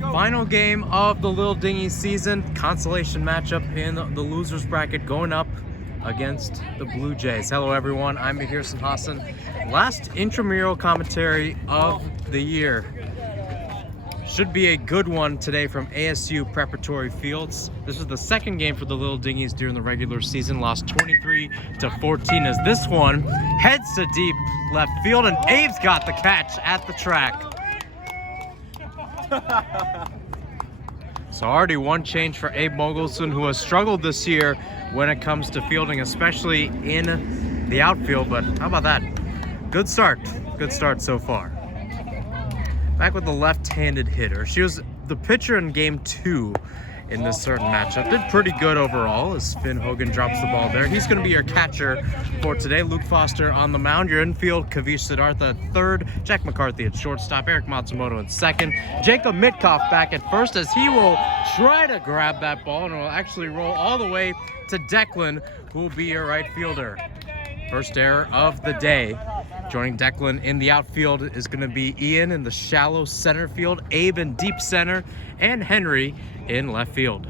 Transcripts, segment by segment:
Final game of the Little Dingys season. Consolation matchup in the losers bracket going up against the Bluejays. Hello everyone, I'm Mahir Hassan. Last intramural commentary of the year. Should be a good one today from ASU Preparatory Fields. This is the second game for the Little Dingys during the regular season. Lost 23-14 as this one heads to deep left field, and Abe's got the catch at the track. So already one change for Abe Mogelson, who has struggled this year when it comes to fielding, especially in the outfield. But how about that? Good start so far. Back with the left-handed hitter. She was the pitcher in game 2 in this certain matchup. Did pretty good overall as Finn Hogan drops the ball there. He's going to be your catcher for today. Luke Foster on the mound. Your infield, Kavish Siddhartha at third. Jack McCarthy at shortstop. Eric Matsumoto in second. Jacob Mitkoff back at first as he will try to grab that ball and will actually roll all the way to Declan, who will be your right fielder. First error of the day. Joining Declan in the outfield is going to be Ian in the shallow center field, Abe in deep center, and Henry in left field.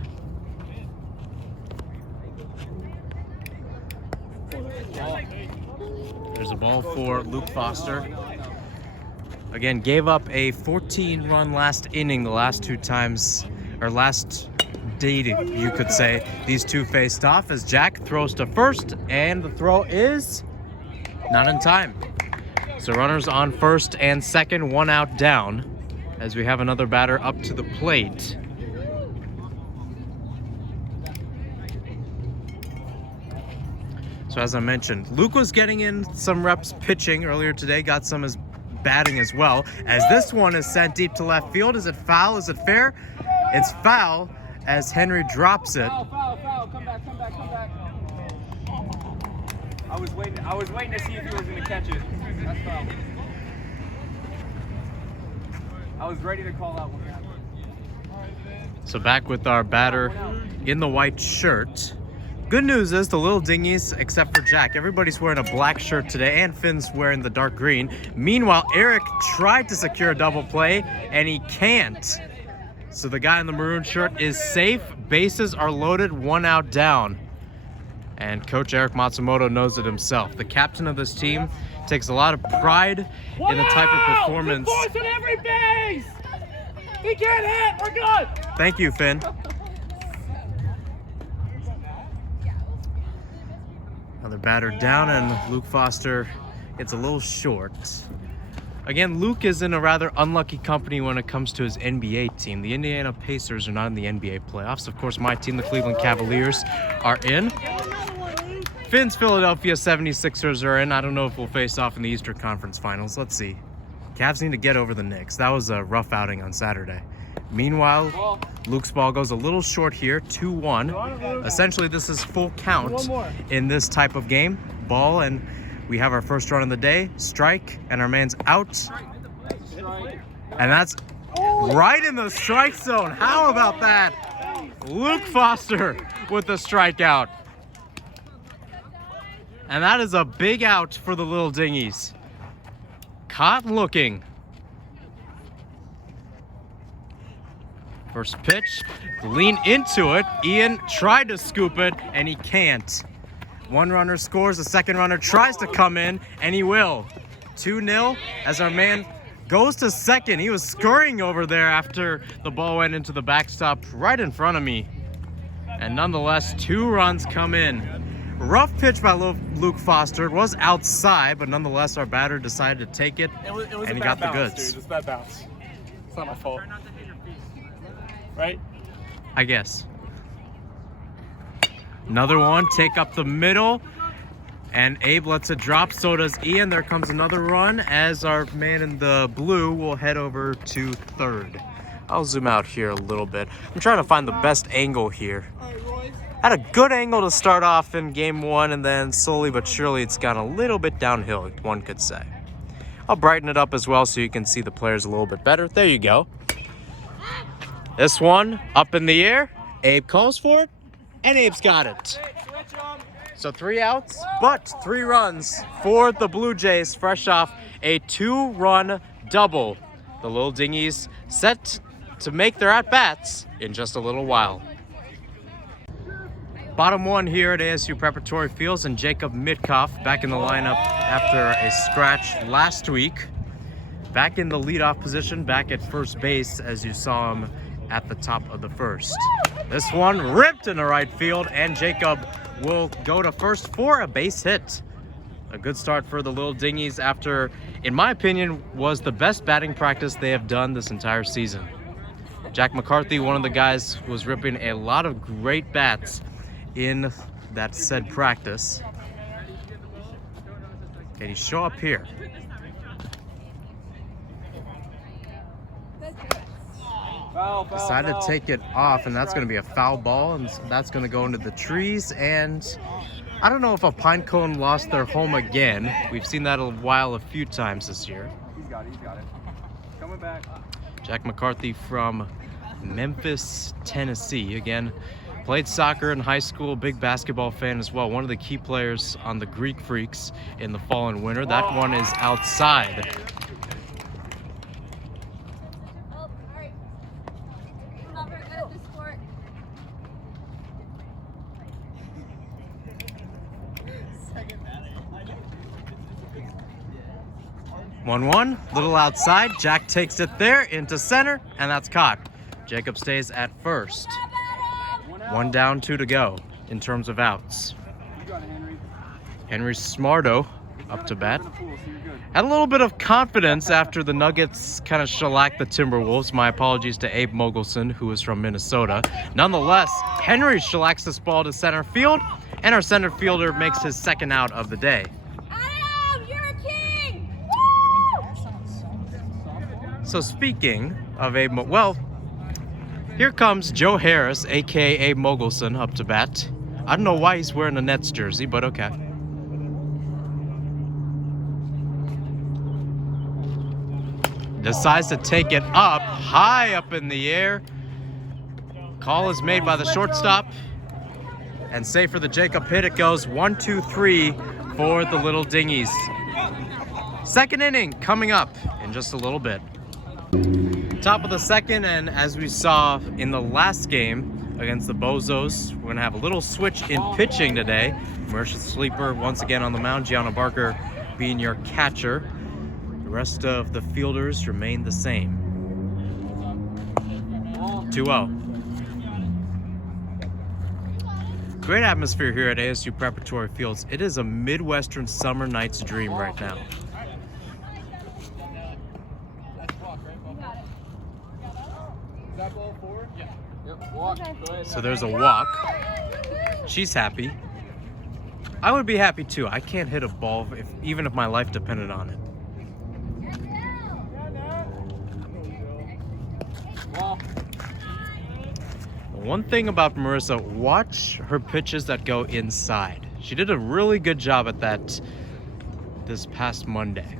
There's a ball for Luke Foster. Again, gave up a 14-run last inning the last two times, or last dating, you could say. These two faced off as Jack throws to first, and the throw is not in time. So runners on first and second, one out down, as we have another batter up to the plate. So as I mentioned, Luke was getting in some reps pitching earlier today, got some as batting as well, as this one is sent deep to left field. Is it foul? Is it fair? It's foul as Henry drops it. Foul. Come back. I was waiting to see if he was going to catch it. That's foul. I was ready to call out one. So back with our batter in the white shirt. Good news is the Little Dingys, except for Jack, everybody's wearing a black shirt today, and Finn's wearing the dark green. Meanwhile, Eric tried to secure a double play, and he can't. So the guy in the maroon shirt is safe. Bases are loaded, one out down. And Coach Eric Matsumoto knows it himself. The captain of this team takes a lot of pride in the type of performance. Force on every base! He can't hit! We're good! Thank you, Finn. Another batter down, and Luke Foster gets a little short. Again, Luke is in a rather unlucky company when it comes to his NBA team. The Indiana Pacers are not in the NBA playoffs. Of course, my team, the Cleveland Cavaliers, are in. Finn's Philadelphia 76ers are in. I don't know if we'll face off in the Eastern Conference Finals. Let's see. Cavs need to get over the Knicks. That was a rough outing on Saturday. Meanwhile, Luke's ball goes a little short here, 2-1. Essentially, this is full count in this type of game. Ball, and we have our first run of the day. Strike, and our man's out. And that's right in the strike zone. How about that? Luke Foster with the strikeout. And that is a big out for the Little Dingys. Caught looking. First pitch, lean into it. Ian tried to scoop it, and he can't. One runner scores, the second runner tries to come in, and he will. 2-0 as our man goes to second. He was scurrying over there after the ball went into the backstop right in front of me. And nonetheless, 2 runs come in. Rough pitch by Luke Foster. It was outside, but nonetheless, our batter decided to take it, and he got the goods. Dude. It's bad bounce. It's not my fault. Right? I guess. Another one, take up the middle, and Abe lets it drop. So does Ian. There comes another run as our man in the blue will head over to third. I'll zoom out here a little bit. I'm trying to find the best angle here. Had a good angle to start off in game 1, and then slowly but surely it's gone a little bit downhill, one could say. I'll brighten it up as well so you can see the players a little bit better. There you go. This one up in the air. Abe calls for it, and Abe's got it. So 3 outs, but 3 runs for the Bluejays, fresh off a 2-run double. The Little Dingys set to make their at-bats in just a little while. Bottom one here at ASU Preparatory Fields, and Jacob Mitkoff back in the lineup after a scratch last week. Back in the leadoff position, back at first base as you saw him at the top of the first. This one ripped into right field, and Jacob will go to first for a base hit. A good start for the Little Dingys after, in my opinion, was the best batting practice they have done this entire season. Jack McCarthy, one of the guys, was ripping a lot of great bats in that said practice. Can he show up here? Decided to take it off, and that's going to be a foul ball, and that's going to go into the trees. And I don't know if a pine cone lost their home again. We've seen that a few times this year. He's got it. Coming back. Jack McCarthy from Memphis, Tennessee. Again, played soccer in high school, big basketball fan as well. One of the key players on the Greek Freaks in the fall and winter. That one is outside. One, little outside. Jack takes it there into center, and that's caught. Jacob stays at first. One down, 2 to go in terms of outs. Henry Smarto up to bat. Had a little bit of confidence after the Nuggets kind of shellacked the Timberwolves. My apologies to Abe Mogelson, who is from Minnesota. Nonetheless, Henry shellacks this ball to center field, and our center fielder makes his second out of the day. So speaking of Abe, here comes Joe Harris, aka Abe Mogelson, up to bat. I don't know why he's wearing a Nets jersey, but okay. Decides to take it up, high up in the air. Call is made by the shortstop. And safe for the Jacob hit. It goes 1-2-3 for the Little Dingys. Second inning coming up in just a little bit. Top of the second, and as we saw in the last game against the Bozos, we're going to have a little switch in pitching today. Marisha Sleeper once again on the mound, Gianna Barker being your catcher. The rest of the fielders remain the same. 2-0. Great atmosphere here at ASU Preparatory Fields. It is a Midwestern summer night's dream right now. So there's a walk. She's happy. I would be happy too. I can't hit a ball even if my life depended on it. One thing about Marissa, watch her pitches that go inside. She did a really good job at that this past Monday.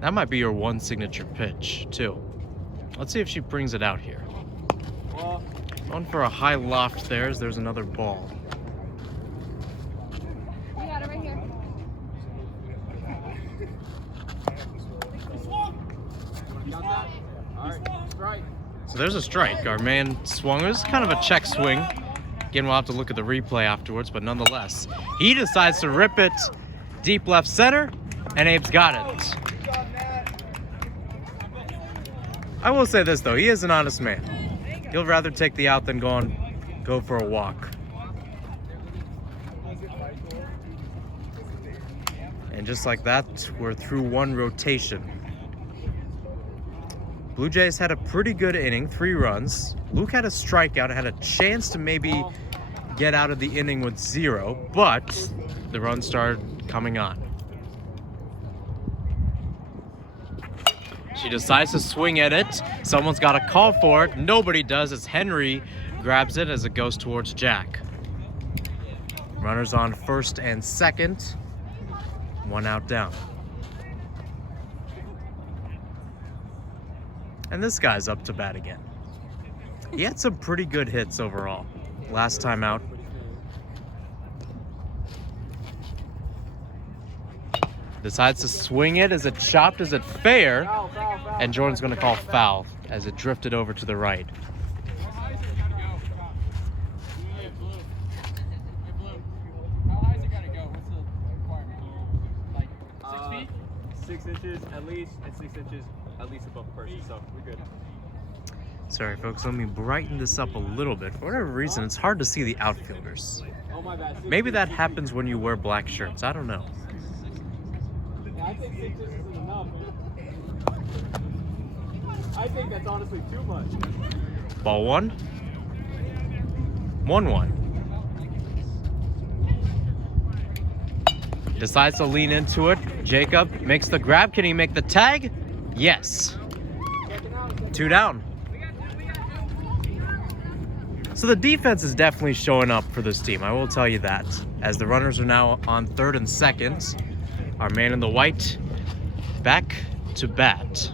That might be your one signature pitch, too. Let's see if she brings it out here. Going for a high loft there as there's another ball. You got it right here. So there's a strike. Our man swung. It was kind of a check swing. Again, we'll have to look at the replay afterwards, but nonetheless, he decides to rip it deep left center, and Abe's got it. I will say this, though. He is an honest man. He'll rather take the out than go for a walk. And just like that, we're through one rotation. Blue Jays had a pretty good inning, 3 runs. Luke had a strikeout, had a chance to maybe get out of the inning with 0, but the runs started coming on. She decides to swing at it. Someone's got a call for it. Nobody does as Henry grabs it as it goes towards Jack. Runners on first and second. 1 out down. And this guy's up to bat again. He had some pretty good hits overall last time out. Decides to swing it. Is it chopped? Is it fair? And Jordan's going to call foul as it drifted over to the right. How high is it gotta go? What's the requirement? Like 6 feet? 6 inches at least, and 6 inches at least above the person, so we're good. Sorry, folks, let me brighten this up a little bit. For whatever reason, it's hard to see the outfielders. Oh my bad. Maybe that happens when you wear black shirts. I don't know. Yeah, I think 6 inches is enough. I think that's honestly too much. Ball 1. 1-1. Decides to lean into it. Jacob makes the grab. Can he make the tag? Yes. 2 down. So the defense is definitely showing up for this team, I will tell you that. As the runners are now on 3rd and 2nd, our man in the white back to bat.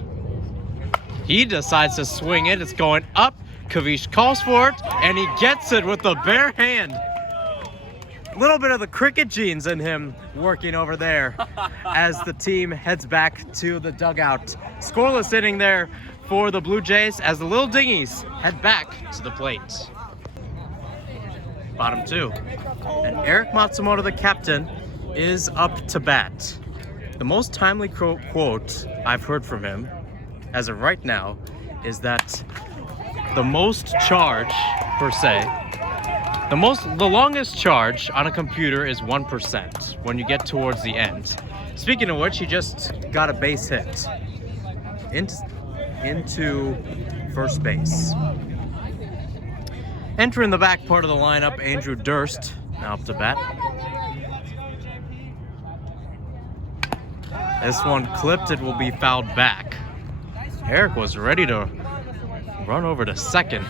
He decides to swing it. It's going up. Kavish calls for it, and he gets it with the bare hand. A little bit of the cricket genes in him working over there as the team heads back to the dugout. Scoreless inning there for the Blue Jays as the Little Dingys head back to the plate. Bottom 2. And Eric Matsumoto, the captain, is up to bat. The most timely quote I've heard from him, as of right now, is that the most charge, per se, the longest charge on a computer is 1% when you get towards the end. Speaking of which, he just got a base hit into first base. Entering the back part of the lineup, Andrew Durst, now up to bat. This one clipped, it will be fouled back. Eric was ready to run over to second.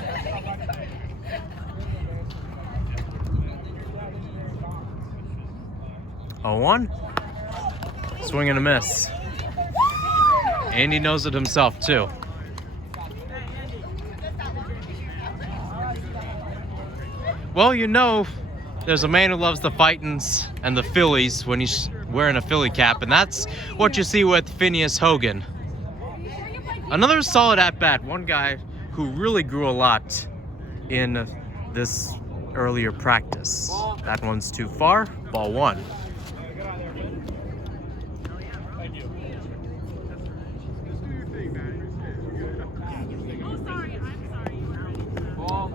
Oh, 1. Swing and a miss. And he knows it himself, too. Well, you know, there's a man who loves the Fightins and the Phillies when he's wearing a Philly cap, and that's what you see with Phineas Hogan. Another solid at-bat. One guy who really grew a lot in this earlier practice. That one's too far. Ball 1.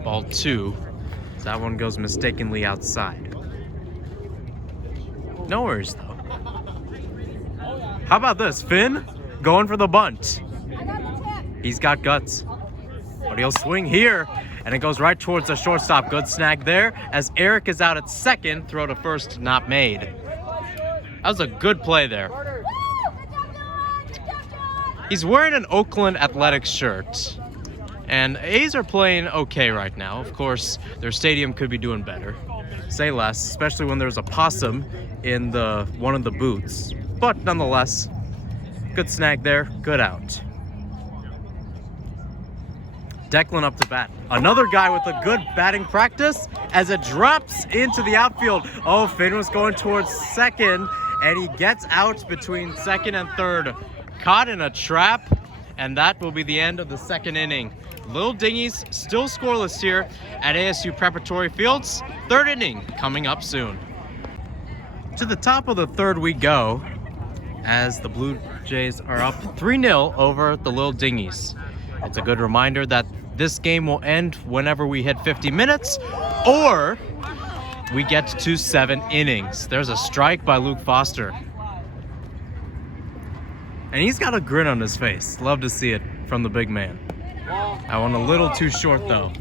Ball 2. That one goes mistakenly outside. No worries, though. How about this? Finn going for the bunt. He's got guts. But he'll swing here, and it goes right towards the shortstop. Good snag there as Eric is out at second. Throw to first, not made. That was a good play there. He's wearing an Oakland Athletics shirt. And A's are playing okay right now. Of course, their stadium could be doing better. Say less, especially when there's a possum in one of the booths. But nonetheless, good snag there, good out. Declan up to bat. Another guy with a good batting practice as it drops into the outfield. Oh, Finn was going towards second, and he gets out between second and third. Caught in a trap, and that will be the end of the second inning. Little Dingys still scoreless here at ASU Preparatory Fields. Third inning coming up soon. To the top of the third we go as the Blue Jays are up 3-0 over the Little Dingys. It's a good reminder that this game will end whenever we hit 50 minutes or we get to 7 innings. There's a strike by Luke Foster. And he's got a grin on his face. Love to see it from the big man. That one a little too short, though.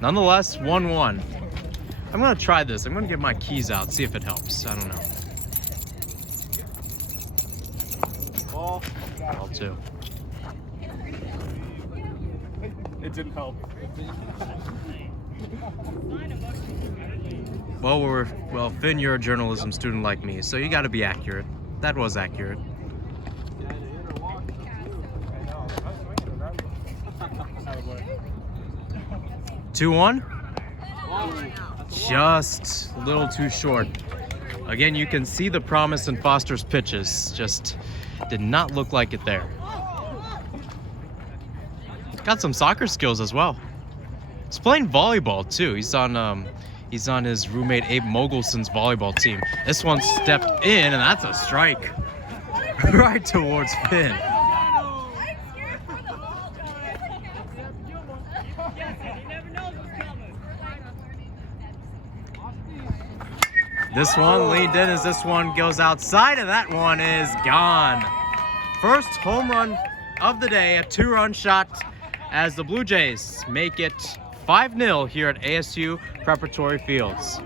Nonetheless, 1-1. I'm going to try this. I'm going to get my keys out, see if it helps. I don't know. Ball 2. It didn't help. Well, Finn, you're a journalism student like me, so you got to be accurate. That was accurate. 2-1. Just a little too short. Again, you can see the promise in Foster's pitches. Just did not look like it there. Got some soccer skills as well. He's playing volleyball too. He's on his roommate Abe Mogulson's volleyball team. This one stepped in, and that's a strike right towards Finn. This one leaned in as this one goes outside, and that one is gone. First home run of the day, a 2-run shot as the Blue Jays make it 5-0 here at ASU Preparatory Fields.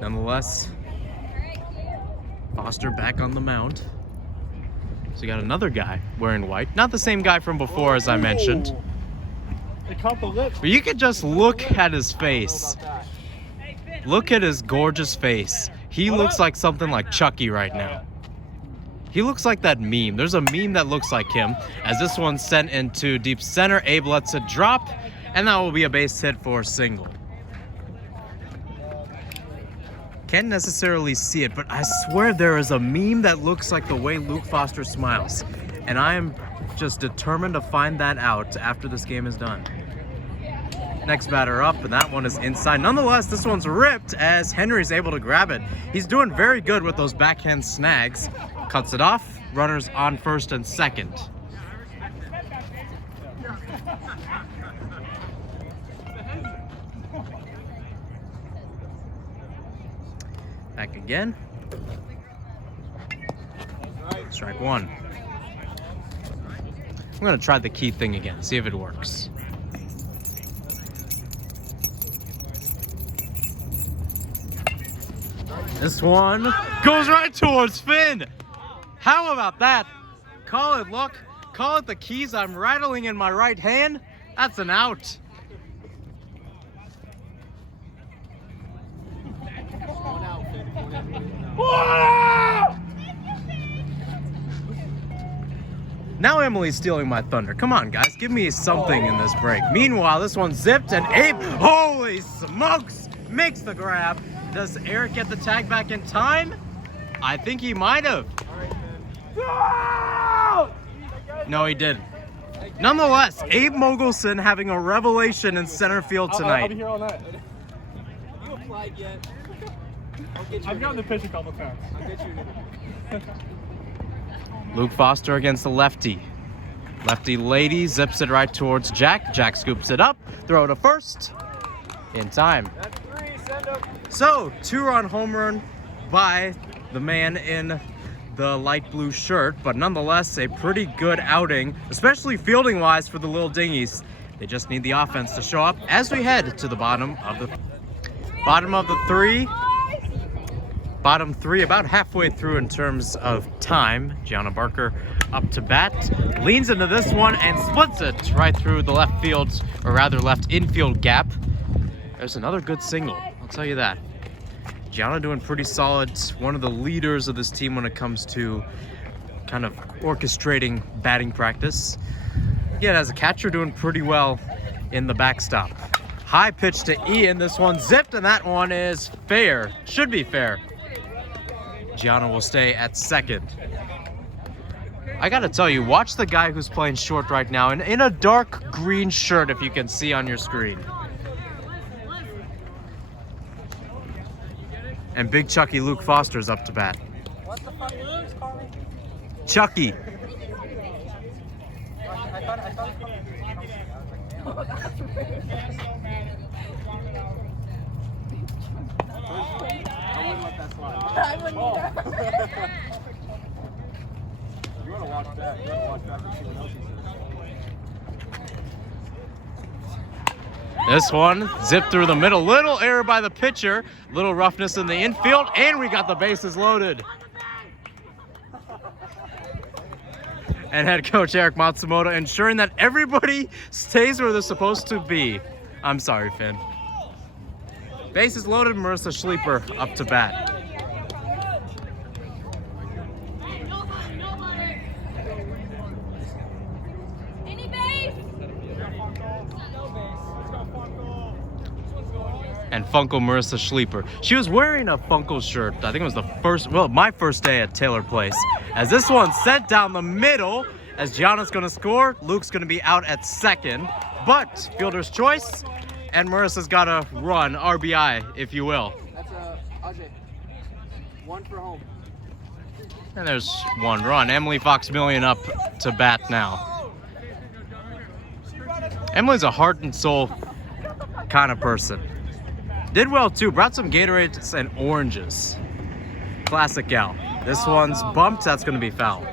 Nonetheless, Foster back on the mound. So you got another guy wearing white. Not the same guy from before, as I mentioned. They caught the lip. But you could just look at his face. Look at his gorgeous face. He looks like something like Chucky right now. He looks like that meme. There's a meme that looks like him. As this one's sent into deep center, Abe lets it drop, and that will be a base hit for a single. Can't necessarily see it, but I swear there is a meme that looks like the way Luke Foster smiles. And I am just determined to find that out after this game is done. Next batter up, and that one is inside. Nonetheless, this one's ripped as Henry's able to grab it. He's doing very good with those backhand snags. Cuts it off, runners on first and second. Back again. Strike one. I'm gonna try the key thing again, see if it works. This one goes right towards Finn. How about that? Call it luck, call it the keys I'm rattling in my right hand. That's an out. Now Emily's stealing my thunder. Come on, guys, give me something in this break. Meanwhile, this one zipped, and Abe, holy smokes, makes the grab. Does Eric get the tag back in time? I think he might have. No, he didn't. Nonetheless, Abe Mogulson having a revelation in center field tonight. I'll be here all night. Have you applied yet? I've gotten the pitch a couple times. I'll get you an interview. Luke Foster against the lefty. Lefty lady zips it right towards Jack. Jack scoops it up, throw to first. In time. That's 3, send him. So, 2-run home run by the man in the light blue shirt, but nonetheless a pretty good outing, especially fielding wise for the Little Dingys. They just need the offense to show up as we head to the bottom of the three. Bottom three, about halfway through in terms of time. Gianna Barker up to bat, leans into this one and splits it right through the left field, or rather left infield gap. There's another good single, I'll tell you that. Gianna doing pretty solid, one of the leaders of this team when it comes to kind of orchestrating batting practice. Yet as a catcher, doing pretty well in the backstop. High pitch to Ian, this one zipped, and that one is fair, should be fair. Gianna will stay at second. I gotta tell you, watch the guy who's playing short right now in a dark green shirt, if you can see on your screen. And Big Chucky Luke Foster's up to bat. What the fuck? Chucky. I wouldn't let that slide. I wouldn't either. You want to watch that? You want to watch back and see what else he says. This one zipped through the middle. Little error by the pitcher. Little roughness in the infield. And we got the bases loaded. And head coach Eric Matsumoto ensuring that everybody stays where they're supposed to be. I'm sorry, Finn. Bases loaded, Marissa Schleeper up to bat. And Funko Marissa Schleeper. She was wearing a Funko shirt. I think it was the first, well, my first day at Taylor Place. As this one's sent down the middle, as Gianna's gonna score, Luke's gonna be out at second. But fielder's choice, and Marissa's got a run, RBI, if you will. That's Ajay. One for home. And there's one run. Emily Fox-Million up to bat now. Emily's a heart and soul kind of person. Did well too, brought some Gatorades and oranges. Classic gal. This one's bumped, that's gonna be foul.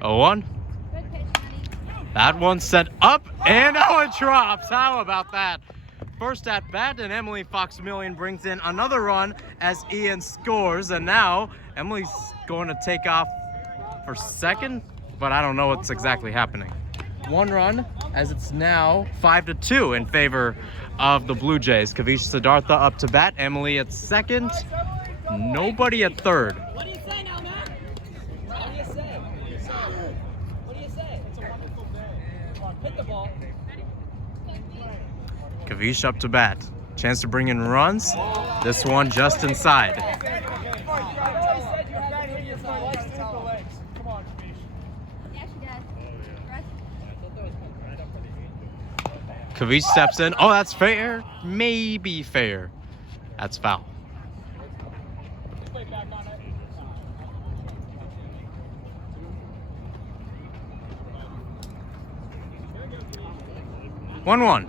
Oh, 1. That one set up and oh, it drops. How about that? First at bat, and Emily Fox-Million brings in another run as Ian scores, and now Emily's going to take off for second, but I don't know what's exactly happening. One run as it's now 5-2 in favor of the Blue Jays. Kavish Siddhartha up to bat, Emily at second, nobody at third. What do you say now, Matt? What do you say? What do you say? It's a wonderful day. Hit the ball. Kavish up to bat. Chance to bring in runs. This one just inside. Kavish steps in. Oh, that's fair. Maybe fair. That's foul. 1-1.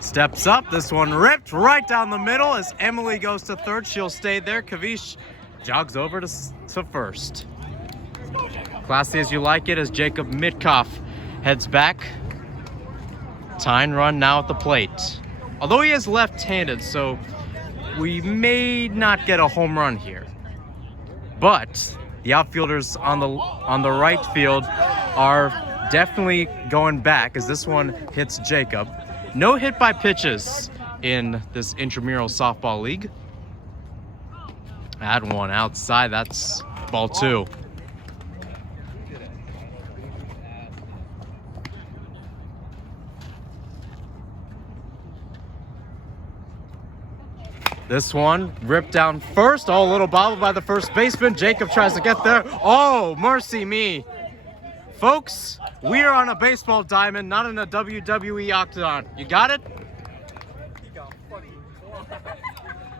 Steps up, this one ripped right down the middle as Emily goes to third. She'll stay there. Kavish jogs over to first. Classy as you like it as Jacob Mitkoff heads back. Tying run now at the plate. Although he is left-handed, so we may not get a home run here. But the outfielders on the right field are definitely going back as this one hits Jacob. No hit by pitches in this intramural softball league. Add one outside, that's ball 2. This one ripped down first. Oh, a little bobble by the first baseman. Jacob tries to get there. Oh, mercy me. Folks, we are on a baseball diamond, not in a WWE octagon. You got it?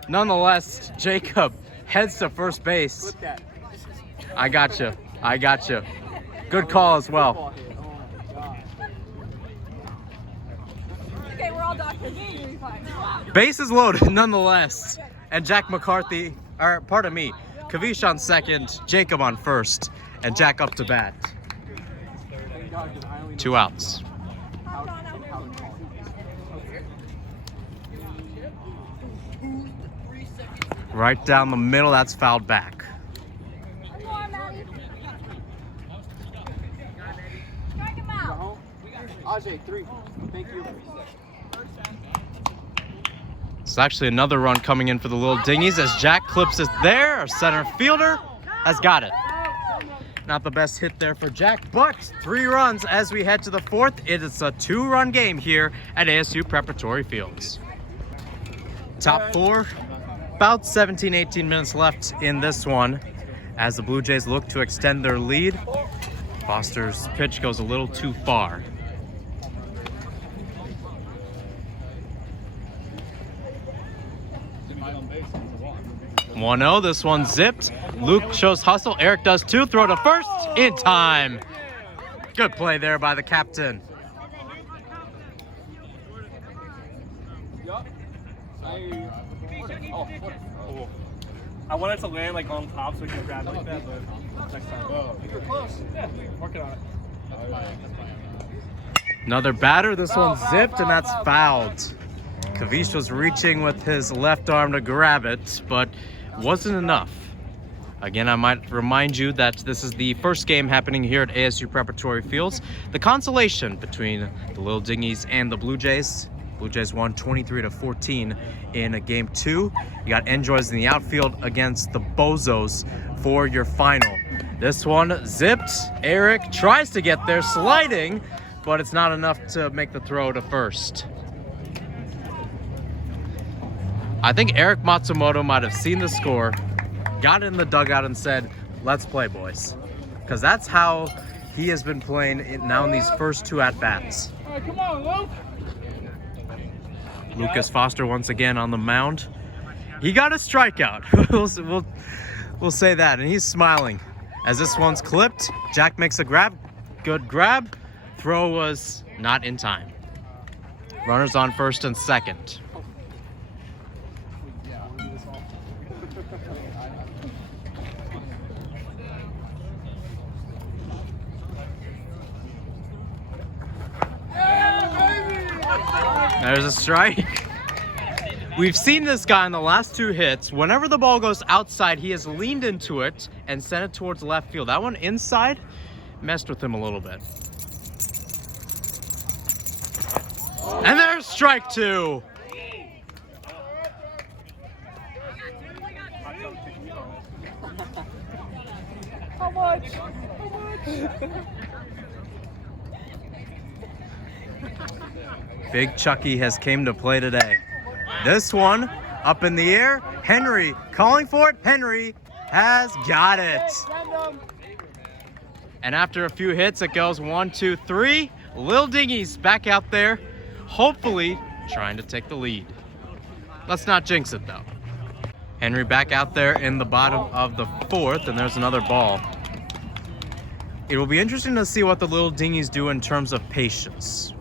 Nonetheless, Jacob heads to first base. I got you. I got you. Good call as well. Okay, we're all doctors. Bases loaded nonetheless. And Jack McCarthy, or pardon me, Kavish on second, Jacob on first, and Jack up to bat. 2 outs. Right down the middle, that's fouled back. Ajay, 3. Thank you. It's actually another run coming in for the Little Dingys as Jack clips it there. Our center fielder has got it. Not the best hit there for Jack, but 3 runs as we head to the 4th. It is a 2-run game here at ASU Preparatory Fields. Top 4, about 17-18 minutes left in this one as the Blue Jays look to extend their lead. Foster's pitch goes a little too far. "1-0, this one zipped. Luke shows hustle. Eric does too. Throw to first in time. Good play there by the captain. I wanted to land like on top so we can grab it like that, but next time. You're close. Yeah, working on it. Another batter. This one zipped, and that's fouled. Kavish was reaching with his left arm to grab it, but wasn't enough. Again, I might remind you that this is the first game happening here at ASU Preparatory Fields. The consolation between the Little Dingys and the Bluejays. Bluejays won 23-14 in game 2. You got Enjoys in the outfield against the Bozos for your final. This one zipped. Eric tries to get there, sliding, but it's not enough to make the throw to first. I think Eric Matsumoto might have seen the score, got in the dugout and said, "Let's play, boys." Because that's how he has been playing now in these first 2 at-bats. All right, come on, Luke. Lucas Foster once again on the mound. He got a strikeout. we'll say that. And he's smiling as this one's clipped. Jack makes a grab. Good grab. Throw was not in time. Runners on first and second. There's a strike. We've seen this guy in the last 2 hits. Whenever the ball goes outside, he has leaned into it and sent it towards left field. That one inside messed with him a little bit. And there's strike 2. How much? Big Chucky has came to play today. This one up in the air. Henry calling for it. Henry has got it. And after a few hits, it goes 1, 2, 3. Little Dingys back out there, hopefully trying to take the lead. Let's not jinx it though. Henry back out there in the bottom of the 4th, and there's another ball. It will be interesting to see what the Little Dingys do in terms of patience.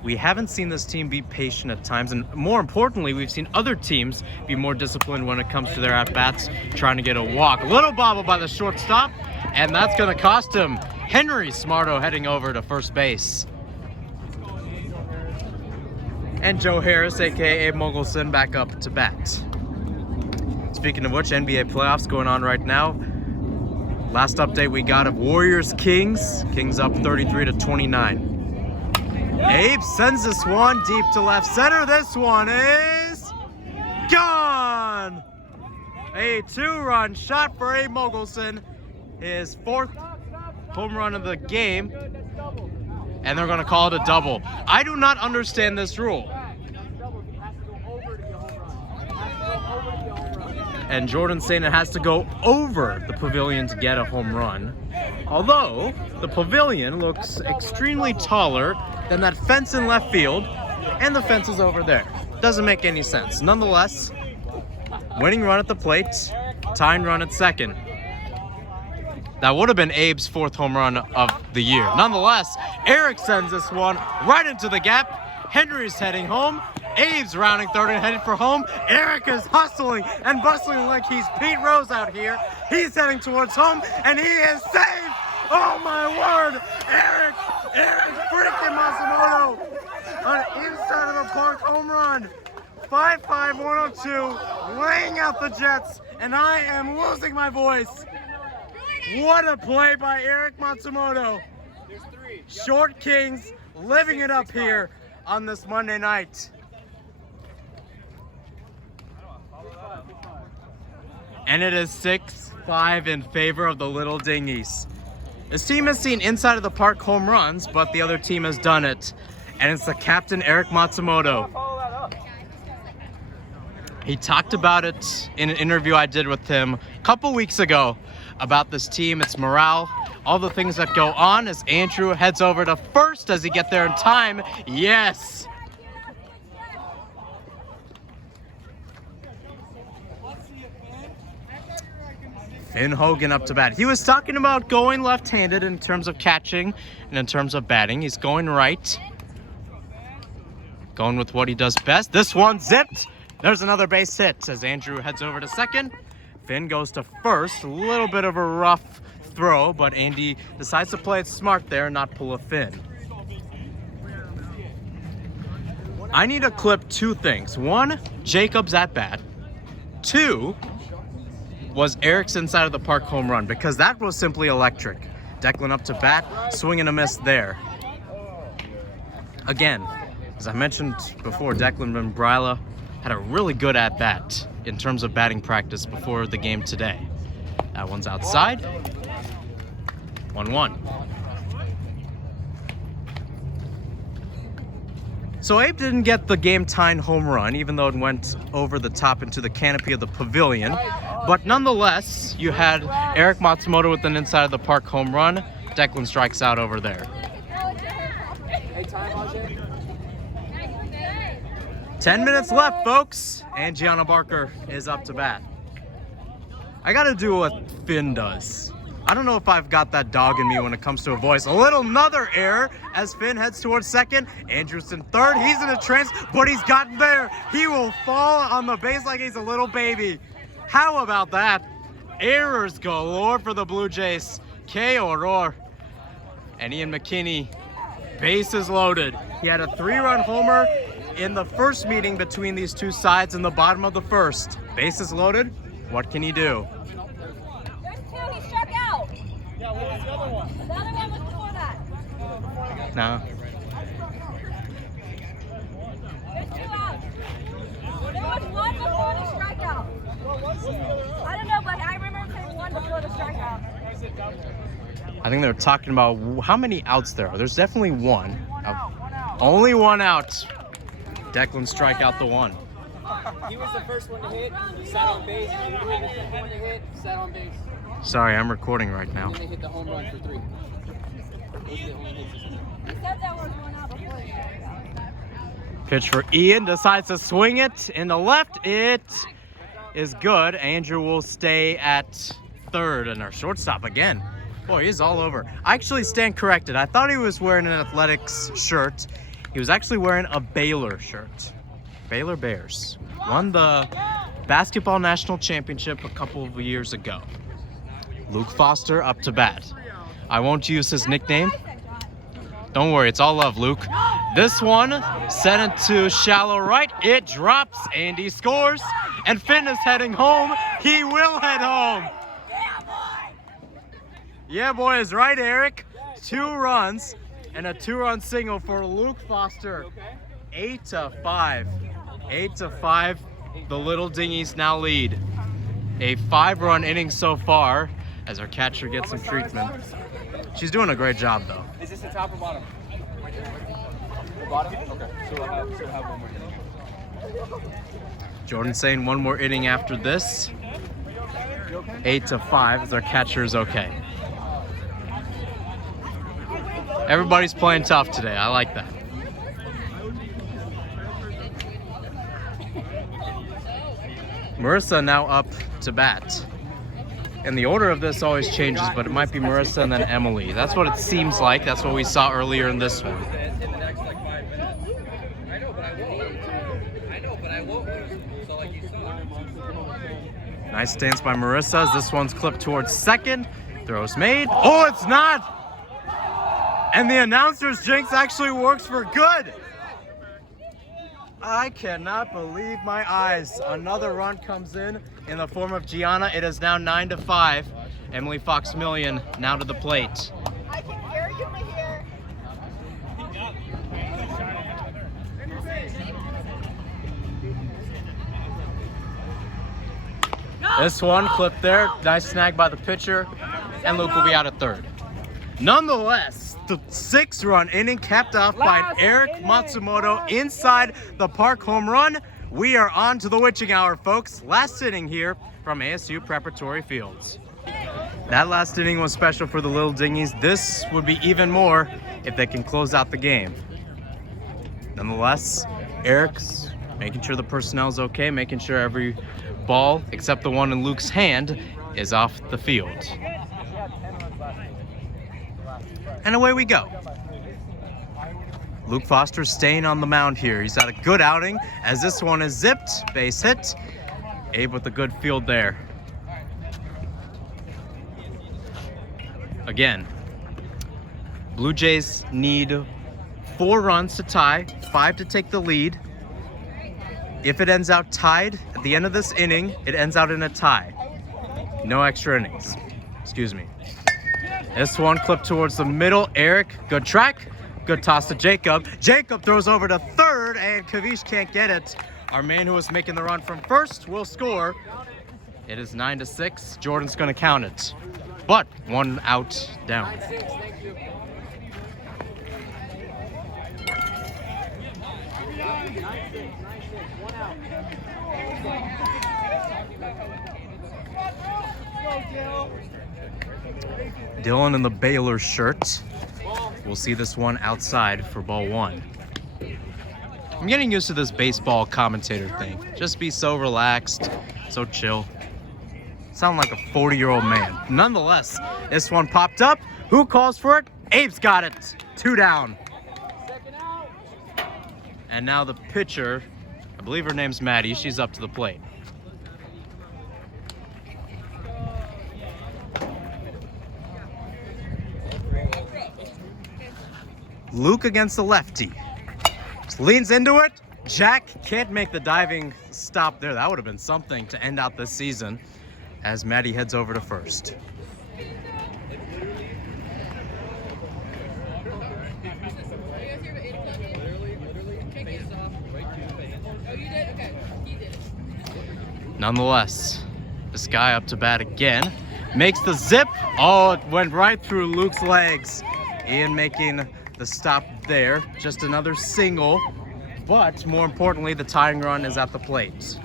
We haven't seen this team be patient at times, and more importantly, we've seen other teams be more disciplined when it comes to their at-bats, trying to get a walk. Little bobble by the shortstop, and that's going to cost him. Henry Smarto heading over to first base. And Joe Harris, a.k.a. Abe Mogelson, back up to bat. Speaking of which, NBA playoffs going on right now. Last update we got of Warriors-Kings. Kings up 33-29. Abe sends this one deep to left center. This one is gone. A 2-run shot for Abe Mogelson. His 4th home run of the game. And they're going to call it a double. I do not understand this rule. And Jordan's saying it has to go over the pavilion to get a home run. Although the pavilion looks extremely taller than that fence in left field, and the fence is over there. Doesn't make any sense. Nonetheless, winning run at the plate, tying run at second. That would have been Abe's 4th home run of the year. Nonetheless, Eric sends this one right into the gap. Henry's heading home. Abe's rounding third and headed for home. Eric is hustling and bustling like he's Pete Rose out here. He's heading towards home, and he is safe. Oh my word! Eric freaking Matsumoto on inside of the park home run. 5-5, 102, laying out the Jets, and I am losing my voice. What a play by Eric Matsumoto. Short Kings living it up here on this Monday night. And it is 6-5 in favor of the Little Dingys. This team has seen inside of the park home runs, but the other team has done it. And it's the captain, Eric Matsumoto. He talked about it in an interview I did with him a couple weeks ago about this team, its morale, all the things that go on as Andrew heads over to first. Does he get there in time? Yes. Finn Hogan up to bat. He was talking about going left-handed in terms of catching and in terms of batting. He's going right. Going with what he does best. This one zipped. There's another base hit as Andrew heads over to second. Finn goes to first. A little bit of a rough throw, but Andy decides to play it smart there and not pull a Finn. I need to clip two things. One, Jacob's at bat. Two, was Eric's inside of the park home run, because that was simply electric. Declan up to bat, swing and a miss there. Again, as I mentioned before, Declan Bimbrila had a really good at bat in terms of batting practice before the game today. That one's outside. 1-1. So Abe didn't get the game-tying home run, even though it went over the top into the canopy of the pavilion. But nonetheless, you had Eric Matsumoto with an inside of the park home run. Declan strikes out over there. 10 minutes left, folks. And Gianna Barker is up to bat. I gotta do what Finn does. I don't know if I've got that dog in me when it comes to a voice. Another error as Finn heads towards second. Andrews in third. He's in a trance, but he's gotten there. He will fall on the base like he's a little baby. How about that? Errors galore for the Blue Jays. Que horror. And Ian McKinney, bases loaded. He had a 3-run homer in the first meeting between these two sides in the bottom of the first. Bases loaded. What can he do? There's 2, he struck out. Yeah, what was the other one? The other one was before that. No. There's 2 outs. There was 1 before the strikeout. I don't know, but I remember saying 1 before the strikeout. I think they were talking about how many outs there are. There's definitely one. Only 1 out. Declan strike out the 1. He was the first one to hit, sat on base. He was the second one to hit, sat on base. Sorry, I'm recording right now. And they hit the home run for 3. Those are the only hits. He said that was 1 out before the strikeout. Pitch for Ian, decides to swing it in the left. It is good. Andrew will stay at third, and our shortstop again. Boy, he's all over. I actually stand corrected. I thought he was wearing an Athletics shirt. He was actually wearing a Baylor shirt. Baylor Bears won the basketball national championship a couple of years ago. Luke Foster up to bat. I won't use his nickname. Don't worry, it's all love, Luke. This one sent into shallow right. It drops. Andy scores. And Finn is heading home. He will head home. Yeah, boy is right, Eric. 2 runs and a 2-run single for Luke Foster. 8-5. 8-5. The Little Dingys now lead. A 5-run inning so far as our catcher gets some treatment. She's doing a great job, though. Is this the top or bottom? Bottom? Okay. So we'll have 1 more inning. Jordan saying 1 more inning after this. 8-5 as our catcher is okay. Everybody's playing tough today. I like that. Marissa now up to bat. And the order of this always changes, but it might be Marissa and then Emily. That's what it seems like. That's what we saw earlier in this one. In the next 5 minutes. I know, but I won't. So like you saw. Nice stance by Marissa as this one's clipped towards second. Throw's made. Oh, it's not! And the announcer's jinx actually works for good. I cannot believe my eyes. Another run comes in the form of Gianna. It is now 9-5. Emily Fox-Million now to the plate. I can hear you here. This one clipped there. Nice snag by the pitcher. And Luke will be out at third. Nonetheless, the 6-run inning capped off by Eric Matsumoto inside the park home run. We are on to the witching hour, folks. Last inning here from ASU Preparatory Fields. That last inning was special for the Little Dingys. This would be even more if they can close out the game. Nonetheless, Eric's making sure the personnel's okay, making sure every ball except the one in Luke's hand is off the field. And away we go. Luke Foster staying on the mound here. He's had a good outing as this one is zipped. Base hit. Abe with a good field there. Again, Blue Jays need 4 runs to tie, 5 to take the lead. If it ends out tied at the end of this inning, it ends out in a tie. No extra innings. Excuse me. This one clipped towards the middle. Eric, good track. Good toss to Jacob. Jacob throws over to third, and Kavish can't get it. Our man who was making the run from first will score. It is 9-6. Jordan's going to count it. But 1 out down. Dylan in the Baylor shirt. We'll see this one outside for ball 1. I'm getting used to this baseball commentator thing. Just be so relaxed, so chill. Sound like a 40-year-old man. Nonetheless, this one popped up. Who calls for it? Abe's got it. 2 down. And now the pitcher, I believe her name's Maddie, she's up to the plate. Luke against the lefty. Just leans into it. Jack can't make the diving stop there. That would have been something to end out this season as Maddie heads over to first. Nonetheless, this guy up to bat again. Makes the zip. Oh, it went right through Luke's legs. Ian making the stop there. Just another single. But more importantly, the tying run is at the plate.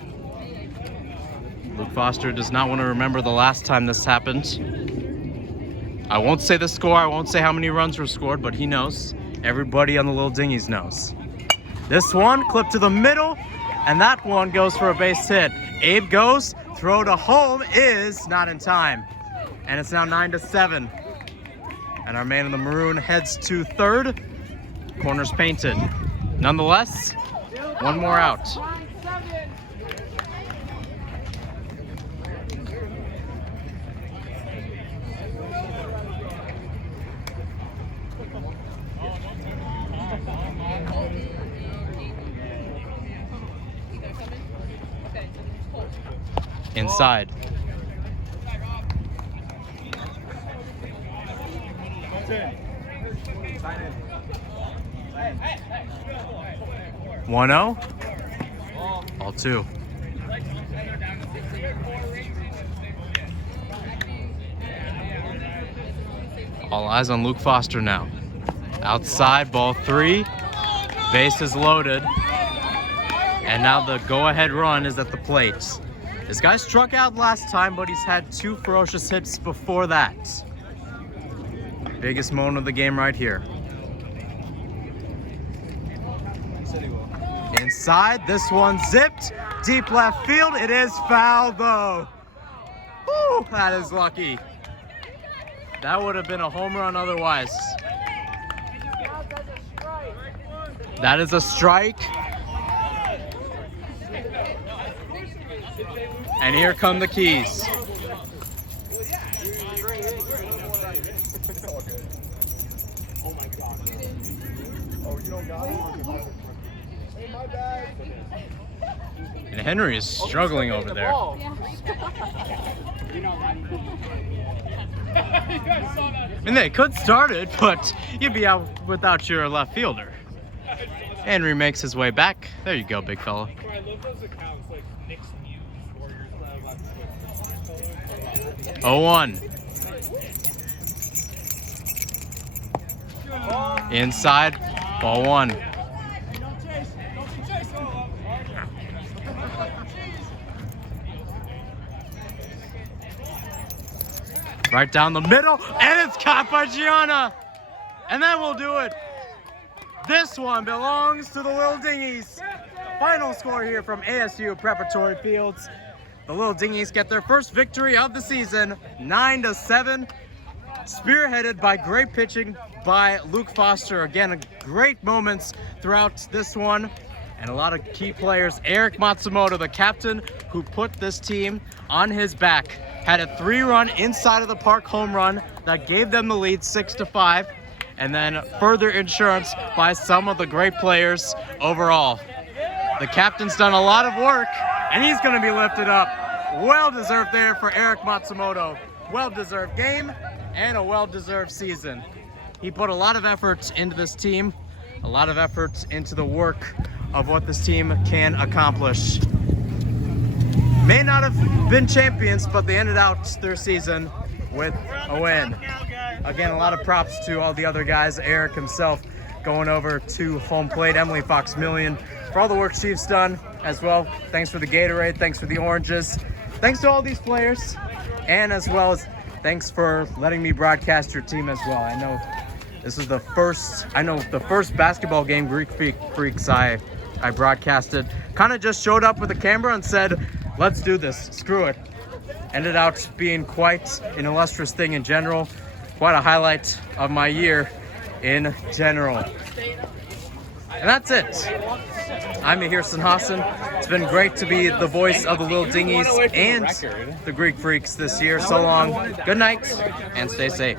Luke Foster does not want to remember the last time this happened. I won't say the score. I won't say how many runs were scored, but he knows. Everybody on the Little Dingys knows. This one clipped to the middle, and that one goes for a base hit. Abe goes, throw to home is not in time. And it's now 9-7. And our man in the maroon heads to third. Corners painted. Nonetheless, 1 more out. Inside. One 0. All 2. All eyes on Luke Foster now. Outside, ball 3. Base is loaded. And now the go-ahead run is at the plate. This guy struck out last time, but he's had 2 ferocious hits before that. Biggest moment of the game right here. Inside, this one zipped. Deep left field, it is foul though. Whew, that is lucky. That would have been a home run otherwise. That is a strike. And here come the keys. And Henry is struggling over there. I mean, they could start it, but you'd be out without your left fielder. Henry makes his way back. There you go, big fella. 0-1. Inside, ball 1. Right down the middle, and it's caught by Gianna. And that will do it. This one belongs to the Little Dingys. Final score here from ASU Preparatory Fields. The Little Dingys get their first victory of the season, 9-7. Spearheaded by great pitching by Luke Foster. Again, great moments throughout this one. And a lot of key players. Eric Matsumoto, the captain who put this team on his back, had a 3-run inside of the park home run that gave them the lead 6-5. and then further insurance by some of the great players overall. The captain's done a lot of work, and he's going to be lifted up. Well-deserved there for Eric Matsumoto. Well-deserved game and a well-deserved season. He put a lot of effort into this team, a lot of effort into the work of what this team can accomplish. May not have been champions, but they ended out their season with a win. Again, a lot of props to all the other guys. Eric himself going over to home plate. Emily Fox-Million for all the work she's done as well. Thanks for the Gatorade. Thanks for the oranges. Thanks to all these players. And as well as thanks for letting me broadcast your team as well. I know this is the first basketball game Greek Freaks I broadcasted. Kind of just showed up with a camera and said, let's do this, screw it. Ended out being quite an illustrious thing in general. Quite a highlight of my year in general. And that's it. I'm Ahirson Hassan. It's been great to be the voice of the Little Dingys and the Greek Freaks this year. So long, good night, and stay safe.